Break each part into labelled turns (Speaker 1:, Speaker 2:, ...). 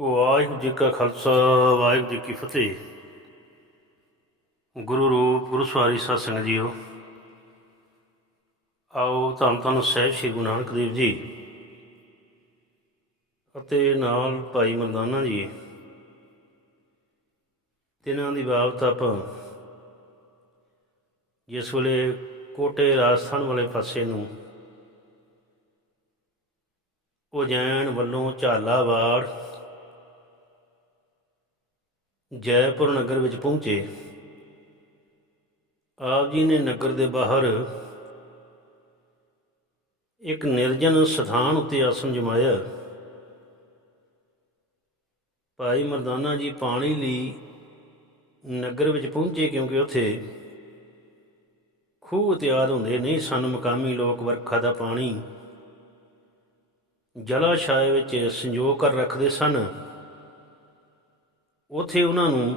Speaker 1: ਵਾਹਿਗੁਰੂ ਜੀ ਕਾ ਖਾਲਸਾ, ਵਾਹਿਗੁਰੂ ਜੀ ਕੀ ਫਤਿਹ। ਗੁਰੂ ਰੂਪ, ਗੁਰੂ ਸਵਾਰੀ ਸਤ ਸੰਗਤ ਜੀਓ। ਆਓ ਧੰਨ ਧੰਨ ਸਾਹਿਬ ਸ੍ਰੀ ਗੁਰੂ ਨਾਨਕ ਦੇਵ ਜੀ। ਅਤੇ ਨਾਲ ਭਾਈ ਮਰਦਾਨਾ ਜੀ। ਤਿੰਨਾਂ ਦੀ ਬਾਬਤ ਆਪਾਂ ਜਿਸ ਵੇਲੇ ਕੋਟੇ ਰਾਜਸਥਾਨ ਵਾਲੇ ਪਾਸੇ ਨੂੰ ਉਜੈਨ ਵੱਲੋਂ ਝਾਲਾਵਾੜ ਜੈਪੁਰ ਨਗਰ ਵਿੱਚ ਪਹੁੰਚੇ। ਆਪ ਜੀ ਨੇ ਨਗਰ ਦੇ ਬਾਹਰ ਇੱਕ ਨਿਰਜਨ ਸਥਾਨ ਉੱਤੇ ਆਸਣ ਜਮਾਇਆ। ਭਾਈ ਮਰਦਾਨਾ ਜੀ ਪਾਣੀ ਲਈ ਨਗਰ ਵਿੱਚ ਪਹੁੰਚੇ ਕਿਉਂਕਿ ਉੱਥੇ ਖੂਹ ਤਿਆਰ ਹੁੰਦੇ ਨਹੀਂ ਸਨ ਮਕਾਮੀ ਲੋਕ ਵਰਖਾ ਦਾ ਪਾਣੀ। ਜਲਾਸ਼ਾਏ ਵਿੱਚ ਸੰਜੋ ਕਰ ਰੱਖਦੇ ਸਨ। ਉਥੇ ਉਹਨਾਂ ਨੂੰ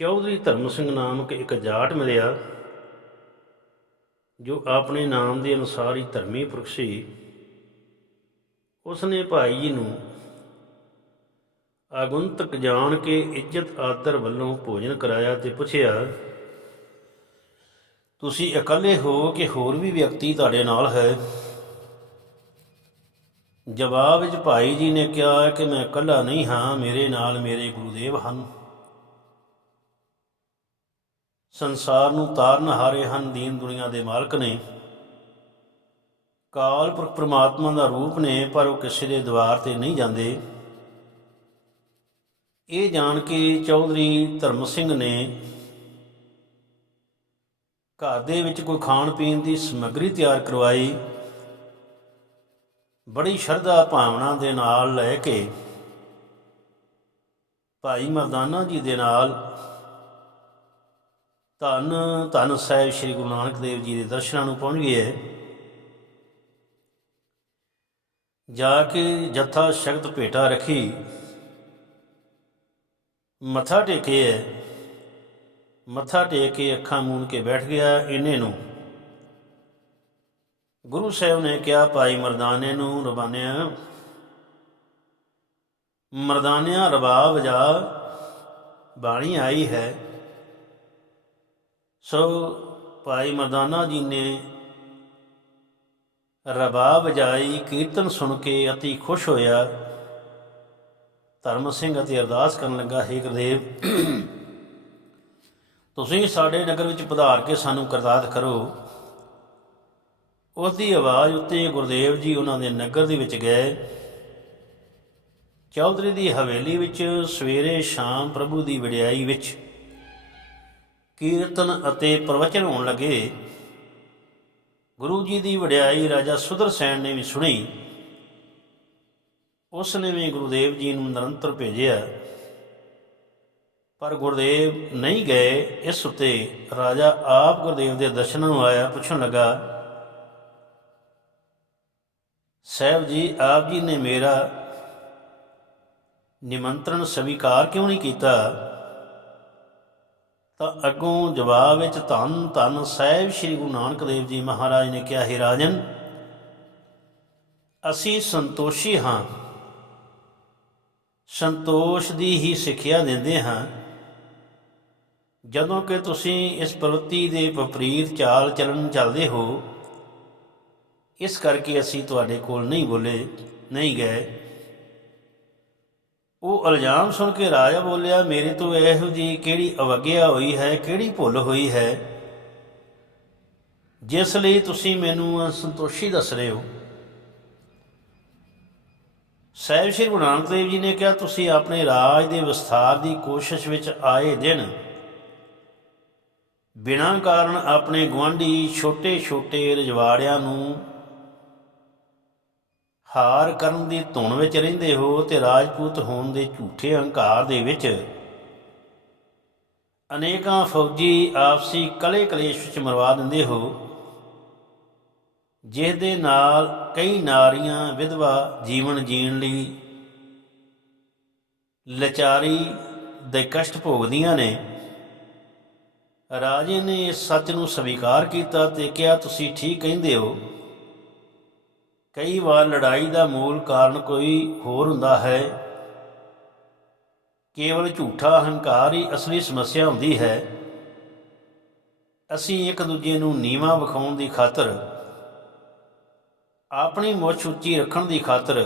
Speaker 1: ਚੌਧਰੀ ਧਰਮ ਸਿੰਘ ਨਾਮਕ ਇੱਕ ਜਾਟ ਮਿਲਿਆ, ਜੋ ਆਪਣੇ ਨਾਮ ਦੇ ਅਨੁਸਾਰ ਹੀ ਧਰਮੀ ਪੁਰਖ ਸੀ। ਉਸਨੇ ਭਾਈ ਜੀ ਨੂੰ ਆਗੰਤਕ ਜਾਣ ਕੇ ਇੱਜ਼ਤ ਆਦਰ ਵੱਲੋਂ ਭੋਜਨ ਕਰਾਇਆ ਤੇ ਪੁੱਛਿਆ, ਤੁਸੀਂ ਇਕੱਲੇ ਹੋ ਕਿ ਹੋਰ ਵੀ ਵਿਅਕਤੀ ਤੁਹਾਡੇ ਨਾਲ ਹੈ? ਜਵਾਬ ਵਿੱਚ ਭਾਈ ਜੀ ਨੇ ਕਿਹਾ ਕਿ ਮੈਂ ਇਕੱਲਾ ਨਹੀਂ ਹਾਂ, ਮੇਰੇ ਨਾਲ ਮੇਰੇ ਗੁਰੂਦੇਵ ਹਨ। ਸੰਸਾਰ ਨੂੰ ਤਾਰਨ ਹਾਰੇ ਹਨ, ਦੀਨ ਦੁਨੀਆ ਦੇ ਮਾਲਕ ਨੇ। ਕਾਲ ਪੁਰਖ ਪ੍ਰਮਾਤਮਾ ਦਾ ਰੂਪ ਨੇ, ਪਰ ਉਹ ਕਿਸੇ ਦੇ ਦਵਾਰ ਤੇ ਨਹੀਂ ਜਾਂਦੇ। ਇਹ ਜਾਣ ਕੇ ਚੌਧਰੀ ਧਰਮ ਸਿੰਘ ਨੇ ਘਰ ਦੇ ਵਿੱਚ ਕੋਈ ਖਾਣ ਪੀਣ ਦੀ ਸਮੱਗਰੀ ਤਿਆਰ ਕਰਵਾਈ। ਬੜੀ ਸ਼ਰਧਾ ਭਾਵਨਾ ਦੇ ਨਾਲ ਲੈ ਕੇ ਭਾਈ ਮਰਦਾਨਾ ਜੀ ਦੇ ਨਾਲ ਧੰਨ ਧੰਨ ਸਾਹਿਬ ਸ੍ਰੀ ਗੁਰੂ ਨਾਨਕ ਦੇਵ ਜੀ ਦੇ ਦਰਸ਼ਨਾਂ ਨੂੰ ਪਹੁੰਚ ਗਏ ਜਾ ਕੇ ਜਥਾ ਸ਼ਕਤ ਭੇਟਾ ਰੱਖੀ, ਮੱਥਾ ਟੇਕਿਆ ਮੱਥਾ ਟੇਕ ਕੇ ਅੱਖਾਂ ਮੂੰਦ ਕੇ ਬੈਠ ਗਿਆ ਇਹਨੇ ਨੂੰ। ਗੁਰੂ ਸਾਹਿਬ ਨੇ ਕਿਹਾ, ਭਾਈ ਮਰਦਾਨੇ ਨੂੰ ਰਬਾਨਿਆ ਮਰਦਾਨਿਆ ਰਬਾ ਵਜਾ ਬਾਣੀ ਆਈ ਹੈ। ਸੋ ਭਾਈ ਮਰਦਾਨਾ ਜੀ ਨੇ ਰਬਾ ਵਜਾਈ ਕੀਰਤਨ ਸੁਣ ਕੇ ਅਤੀ ਖੁਸ਼ ਹੋਇਆ। ਧਰਮ ਸਿੰਘ ਅਤੇ ਅਰਦਾਸ ਕਰਨ ਲੱਗਾ, ਹੈ ਗੁਰਦੇਵ, ਤੁਸੀਂ ਸਾਡੇ ਨਗਰ ਵਿੱਚ ਪਧਾਰ ਕੇ ਸਾਨੂੰ ਕਰਤਾਰ ਕਰੋ। ਉਸ ਦੀ ਆਵਾਜ਼ ਉੱਤੇ ਗੁਰਦੇਵ ਜੀ ਉਹਨਾਂ ਦੇ ਨਗਰ ਦੇ ਵਿੱਚ ਗਏ। ਚੌਧਰੀ ਦੀ ਹਵੇਲੀ ਵਿੱਚ ਸਵੇਰੇ ਸ਼ਾਮ ਪ੍ਰਭੂ ਦੀ ਵਡਿਆਈ ਵਿੱਚ ਕੀਰਤਨ ਅਤੇ ਪ੍ਰਵਚਨ ਹੋਣ ਲੱਗੇ। ਗੁਰੂ ਜੀ ਦੀ ਵਡਿਆਈ ਰਾਜਾ ਸੁਦਰਸੈਨ ਨੇ ਵੀ ਸੁਣੀ। ਉਸ ਨੇ ਵੀ ਗੁਰਦੇਵ ਜੀ ਨੂੰ ਨਿਰੰਤਰ ਭੇਜਿਆ। ਪਰ ਗੁਰਦੇਵ ਨਹੀਂ ਗਏ। ਇਸ ਉੱਤੇ ਰਾਜਾ ਆਪ ਗੁਰਦੇਵ ਦੇ ਦਰਸ਼ਨਾਂ ਨੂੰ ਆਇਆ, ਪੁੱਛਣ ਲੱਗਾ ਸਾਹਿਬ ਜੀ, ਆਪ ਜੀ ਨੇ ਮੇਰਾ ਨਿਮੰਤਰਣ ਸਵੀਕਾਰ ਕਿਉਂ ਨਹੀਂ ਕੀਤਾ? ਤਾਂ ਅੱਗੋਂ ਜਵਾਬ ਵਿੱਚ ਧੰਨ ਧੰਨ ਸਾਹਿਬ ਸ੍ਰੀ ਗੁਰੂ ਨਾਨਕ ਦੇਵ ਜੀ ਮਹਾਰਾਜ ਨੇ ਕਿਹਾ, ਹੈ ਰਾਜਨ, ਅਸੀਂ ਸੰਤੋਸ਼ੀ ਹਾਂ। ਸੰਤੋਸ਼ ਦੀ ਹੀ ਸਿੱਖਿਆ ਦਿੰਦੇ ਹਾਂ। ਜਦੋਂ ਕਿ ਤੁਸੀਂ ਇਸ ਪ੍ਰਵೃತ್ತಿ ਦੇ ਵਿਪਰੀਤ ਚਾਲ ਚੱਲਣ ਚੱਲਦੇ ਹੋ ਇਸ ਕਰਕੇ ਅਸੀਂ ਤੁਹਾਡੇ ਕੋਲ ਨਹੀਂ ਬੋਲੇ, ਨਹੀਂ ਗਏ। ਉਹ ਇਲਜ਼ਾਮ ਸੁਣ ਕੇ ਰਾਜਾ ਬੋਲਿਆ, ਮੇਰੇ ਤੋਂ ਇਹੋ ਜੀ ਕਿਹੜੀ ਅਵਗਿਆ ਹੋਈ ਹੈ, ਕਿਹੜੀ ਭੁੱਲ ਹੋਈ ਹੈ? ਜਿਸ ਲਈ ਤੁਸੀਂ ਮੈਨੂੰ ਸੰਤੋਸ਼ੀ ਦੱਸ ਰਹੇ ਹੋ। ਸਾਹਿਬ ਸ਼੍ਰੀ ਗੁਰੂ ਨਾਨਕ ਦੇਵ ਜੀ ਨੇ ਕਿਹਾ, ਤੁਸੀਂ ਆਪਣੇ ਰਾਜ ਦੇ ਵਿਸਥਾਰ ਦੀ ਕੋਸ਼ਿਸ਼ ਵਿੱਚ ਆਏ ਦਿਨ ਬਿਨਾਂ ਕਾਰਨ ਆਪਣੇ ਗਵਾਂਢੀ ਛੋਟੇ-ਛੋਟੇ ਰਜਵਾੜਿਆਂ ਨੂੰ ਹਾਰ ਕਰਨ ਦੀ ਧੁਨ ਵਿੱਚ ਰਹਿੰਦੇ ਹੋ ਤੇ ਰਾਜਪੂਤ ਹੋਣ ਦੇ ਝੂਠੇ ਹੰਕਾਰ ਦੇ ਵਿੱਚ। ਅਨੇਕਾਂ ਫੌਜੀ ਆਪਸੀ ਕਲੇ ਕਲੇਸ਼ ਵਿੱਚ ਮਰਵਾ ਦਿੰਦੇ ਹੋ। ਜਿਸ ਦੇ ਨਾਲ ਕਈ ਨਾਰੀਆਂ ਵਿਧਵਾ ਜੀਵਨ ਜੀਣ ਲਈ ਲਚਾਰੀ ਦੇ ਕਸ਼ਟ ਭੋਗਦੀਆਂ ਨੇ। ਰਾਜੇ ਨੇ ਇਸ ਸੱਚ ਨੂੰ ਸਵੀਕਾਰ ਕੀਤਾ ਤੇ ਕਿਹਾ, ਤੁਸੀਂ ਠੀਕ ਕਹਿੰਦੇ ਹੋ। ਕਈ ਵਾਰ ਲੜਾਈ ਦਾ ਮੂਲ ਕਾਰਨ ਕੋਈ ਹੋਰ ਹੁੰਦਾ ਹੈ। ਕੇਵਲ ਝੂਠਾ ਹੰਕਾਰ ਹੀ ਅਸਲੀ ਸਮੱਸਿਆ ਹੁੰਦੀ ਹੈ। ਅਸੀਂ ਇੱਕ ਦੂਜੇ ਨੂੰ ਨੀਵਾ ਵਿਖਾਉਣ ਦੀ ਖਾਤਰ, ਆਪਣੀ ਮੁੱਛ ਉੱਚੀ ਰੱਖਣ ਦੀ ਖਾਤਰ,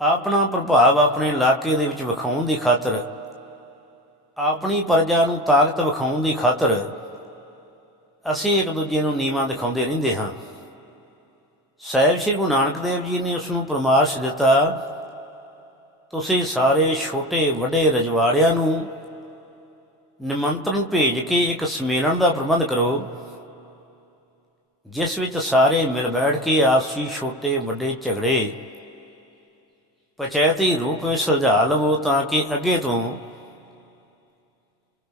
Speaker 1: ਆਪਣਾ ਪ੍ਰਭਾਵ ਆਪਣੇ ਇਲਾਕੇ ਦੇ ਵਿੱਚ ਵਿਖਾਉਣ ਦੀ ਖਾਤਰ, ਆਪਣੀ ਪ੍ਰਜਾ ਨੂੰ ਤਾਕਤ ਵਿਖਾਉਣ ਦੀ ਖਾਤਰ ਅਸੀਂ ਇੱਕ ਦੂਜੇ ਨੂੰ ਨੀਵਾਂ ਦਿਖਾਉਂਦੇ ਰਹਿੰਦੇ ਹਾਂ। ਸਾਹਿਬ ਸ੍ਰੀ ਗੁਰੂ ਨਾਨਕ ਦੇਵ ਜੀ ਨੇ ਉਸ ਨੂੰ ਪਰਮਾਰਸ਼ ਦਿੱਤਾ, ਤੁਸੀਂ ਸਾਰੇ ਛੋਟੇ ਵੱਡੇ ਰਜਵਾੜਿਆਂ ਨੂੰ ਨਿਮੰਤਰਣ ਭੇਜ ਕੇ ਇੱਕ ਸਮੇਲਨ ਦਾ ਪ੍ਰਬੰਧ ਕਰੋ, ਜਿਸ ਵਿੱਚ ਸਾਰੇ ਮਿਲ ਬੈਠ ਕੇ ਆਪਸੀ ਛੋਟੇ ਵੱਡੇ ਝਗੜੇ, ਪੰਚਾਇਤੀ ਰੂਪ ਵਿੱਚ ਸੁਲਝਾ ਲਵੋ ਤਾਂ ਕਿ ਅੱਗੇ ਤੋਂ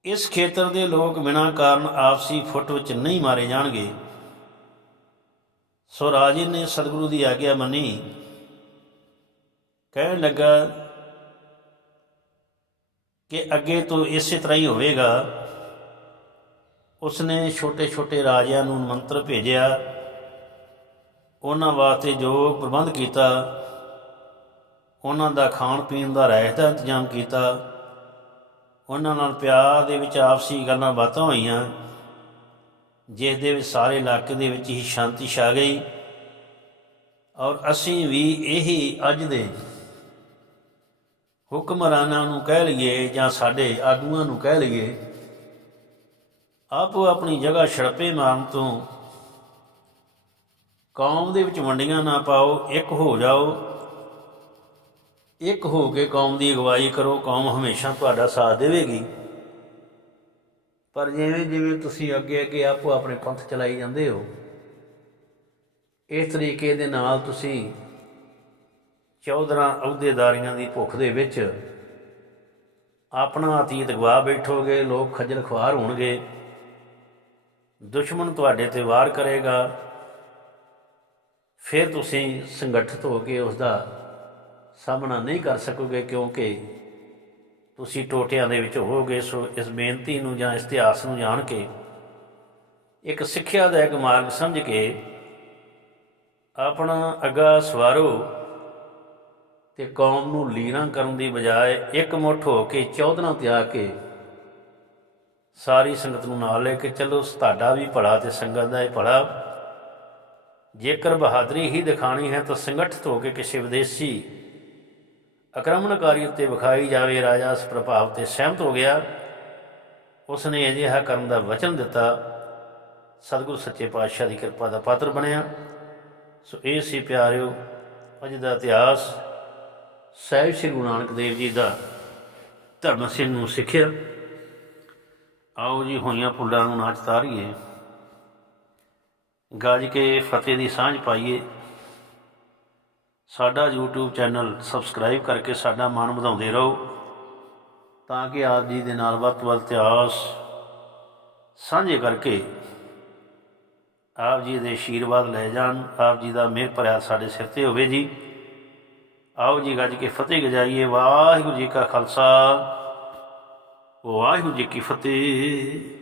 Speaker 1: ਇਸ ਖੇਤਰ ਦੇ ਲੋਕ ਬਿਨਾਂ ਕਾਰਨ ਆਪਸੀ ਫੁੱਟ ਵਿੱਚ ਨਹੀਂ ਮਾਰੇ ਜਾਣਗੇ। ਸੋ ਰਾਜੇ ਨੇ ਸਤਿਗੁਰੂ ਦੀ ਆਗਿਆ ਮੰਨੀ। ਕਹਿਣ ਲੱਗਾ ਕਿ ਅੱਗੇ ਤੋਂ ਇਸੇ ਤਰ੍ਹਾਂ ਹੀ ਹੋਵੇਗਾ। ਉਸਨੇ ਛੋਟੇ ਛੋਟੇ ਰਾਜਿਆਂ ਨੂੰ ਮੰਤਰ ਭੇਜਿਆ। ਉਹਨਾਂ ਵਾਸਤੇ ਜੋ ਪ੍ਰਬੰਧ ਕੀਤਾ, ਉਹਨਾਂ ਦਾ ਖਾਣ ਪੀਣ ਦਾ ਰਹਿਤ ਦਾ ਇੰਤਜ਼ਾਮ ਕੀਤਾ। ਉਹਨਾਂ ਨਾਲ ਪਿਆਰ ਦੇ ਵਿੱਚ ਆਪਸੀ ਗੱਲਾਂ ਬਾਤਾਂ ਹੋਈਆਂ। ਜਿਸ ਦੇ ਵਿੱਚ ਸਾਰੇ ਇਲਾਕੇ ਦੇ ਵਿੱਚ ਹੀ ਸ਼ਾਂਤੀ ਛਾ ਗਈ। ਔਰ ਅਸੀਂ ਵੀ ਇਹੀ ਅੱਜ ਦੇ ਹੁਕਮਰਾਨਾਂ ਨੂੰ ਕਹਿ ਲਈਏ ਜਾਂ ਸਾਡੇ ਆਗੂਆਂ ਨੂੰ ਕਹਿ ਲਈਏ, ਆਪੋ ਆਪਣੀ ਜਗ੍ਹਾ ਛੜਪੇ ਮਾਰਨ ਤੋਂ ਕੌਮ ਦੇ ਵਿੱਚ ਵੰਡੀਆਂ ਨਾ ਪਾਓ, ਇੱਕ ਹੋ ਜਾਓ। ਇੱਕ ਹੋ ਕੇ ਕੌਮ ਦੀ ਅਗਵਾਈ ਕਰੋ, ਕੌਮ ਹਮੇਸ਼ਾ ਤੁਹਾਡਾ ਸਾਥ ਦੇਵੇਗੀ। ਪਰ ਜਿਵੇਂ ਜਿਵੇਂ ਤੁਸੀਂ ਅੱਗੇ ਅੱਗੇ ਆਪੋ ਆਪਣੇ ਪੰਥ ਚਲਾਈ ਜਾਂਦੇ ਹੋ, ਇਸ ਤਰੀਕੇ ਦੇ ਨਾਲ ਤੁਸੀਂ ਚੌਧਰਾਂ ਅਹੁਦੇਦਾਰੀਆਂ ਦੀ ਭੁੱਖ ਦੇ ਵਿੱਚ ਆਪਣਾ ਅਤੀਤ ਗਵਾ ਬੈਠੋਗੇ, ਲੋਕ ਖੱਜਲ ਖੁਆਰ ਹੋਣਗੇ, ਦੁਸ਼ਮਣ ਤੁਹਾਡੇ ਤੇ ਵਾਰ ਕਰੇਗਾ, ਫਿਰ ਤੁਸੀਂ ਸੰਗਠਿਤ ਹੋ ਕੇ ਉਸ ਦਾ ਸਾਹਮਣਾ ਨਹੀਂ ਕਰ ਸਕੋਗੇ ਕਿਉਂਕਿ ਤੁਸੀਂ ਟੋਟਿਆਂ ਦੇ ਵਿੱਚ ਹੋਵੋਗੇ, ਸੋ ਇਸ ਬੇਨਤੀ ਨੂੰ ਜਾਂ ਇਤਿਹਾਸ ਨੂੰ ਜਾਣ ਕੇ ਇੱਕ ਸਿੱਖਿਆ ਦਾ ਇੱਕ ਮਾਰਗ ਸਮਝ ਕੇ ਆਪਣਾ ਅਗਾ ਸਵਾਰੋ ਤੇ ਕੌਮ ਨੂੰ ਲੀਰਾਂ ਕਰਨ ਦੀ ਬਜਾਏ ਇੱਕ ਮੁੱਠ ਹੋ ਕੇ ਚੌਧਰਾਂ ਤੇ ਆ ਕੇ ਸਾਰੀ ਸੰਗਤ ਨੂੰ ਨਾਲ ਲੈ ਕੇ ਚੱਲੋ। ਤੁਹਾਡਾ ਵੀ ਭਲਾ ਤੇ ਸੰਗਤ ਦਾ ਹੀ ਭਲਾ। ਜੇਕਰ ਬਹਾਦਰੀ ਹੀ ਦਿਖਾਣੀ ਹੈ ਤਾਂ ਸੰਗਠਿਤ ਹੋ ਕੇ ਕਿਸੇ ਵਿਦੇਸ਼ੀ ਆਕਰਮਣਕਾਰੀ ਉੱਤੇ ਵਿਖਾਈ ਜਾਵੇ, ਰਾਜਾ ਇਸ ਪ੍ਰਭਾਵ ਤੇ ਸਹਿਮਤ ਹੋ ਗਿਆ। ਉਸ ਨੇ ਅਜਿਹਾ ਕਰਨ ਦਾ ਵਚਨ ਦਿੱਤਾ। ਸਤਿਗੁਰ ਸੱਚੇ ਪਾਤਸ਼ਾਹ ਦੀ ਕਿਰਪਾ ਦਾ ਪਾਤਰ ਬਣਿਆ। ਸੋ ਇਹ ਸੀ ਪਿਆਰਿਓ, ਅੱਜ ਦਾ ਇਤਿਹਾਸ। ਸਾਹਿਬ ਸ੍ਰੀ ਗੁਰੂ ਨਾਨਕ ਦੇਵ ਜੀ ਦਾ ਧਰਮ ਸਿੰਘ ਨੂੰ ਸਿੱਖਿਆ। ਆਓ ਜੀ, ਹੋਈਆਂ ਪੁੱਲਾਂ ਨੂੰ ਨਾਚ ਤਾਰੀਏ। ਗੱਜ ਕੇ ਫਤਿਹ ਦੀ ਸਾਂਝ ਪਾਈਏ। ਸਾਡਾ YouTube ਚੈਨਲ ਸਬਸਕ੍ਰਾਈਬ ਕਰਕੇ ਸਾਡਾ ਮਾਣ ਵਧਾਉਂਦੇ ਰਹੋ ਤਾਂ ਕਿ ਆਪ ਜੀ ਦੇ ਨਾਲ ਵੱਧ ਤੋਂ ਵੱਧ ਇਤਿਹਾਸ ਸਾਂਝੇ ਕਰਕੇ ਆਪ ਜੀ ਦੇ ਆਸ਼ੀਰਵਾਦ ਲੈ ਜਾਣ, ਆਪ ਜੀ ਦਾ ਮਿਹਰ ਭਰਿਆ ਸਾਡੇ ਸਿਰ ਤੇ ਹੋਵੇ ਜੀ। ਆਓ ਜੀ ਗੱਜ ਕੇ ਫਤਿਹ ਗਜਾਈਏ। ਵਾਹਿਗੁਰੂ ਜੀ ਕਾ ਖਾਲਸਾ, ਵਾਹਿਗੁਰੂ ਜੀ ਕੀ ਫਤਿਹ।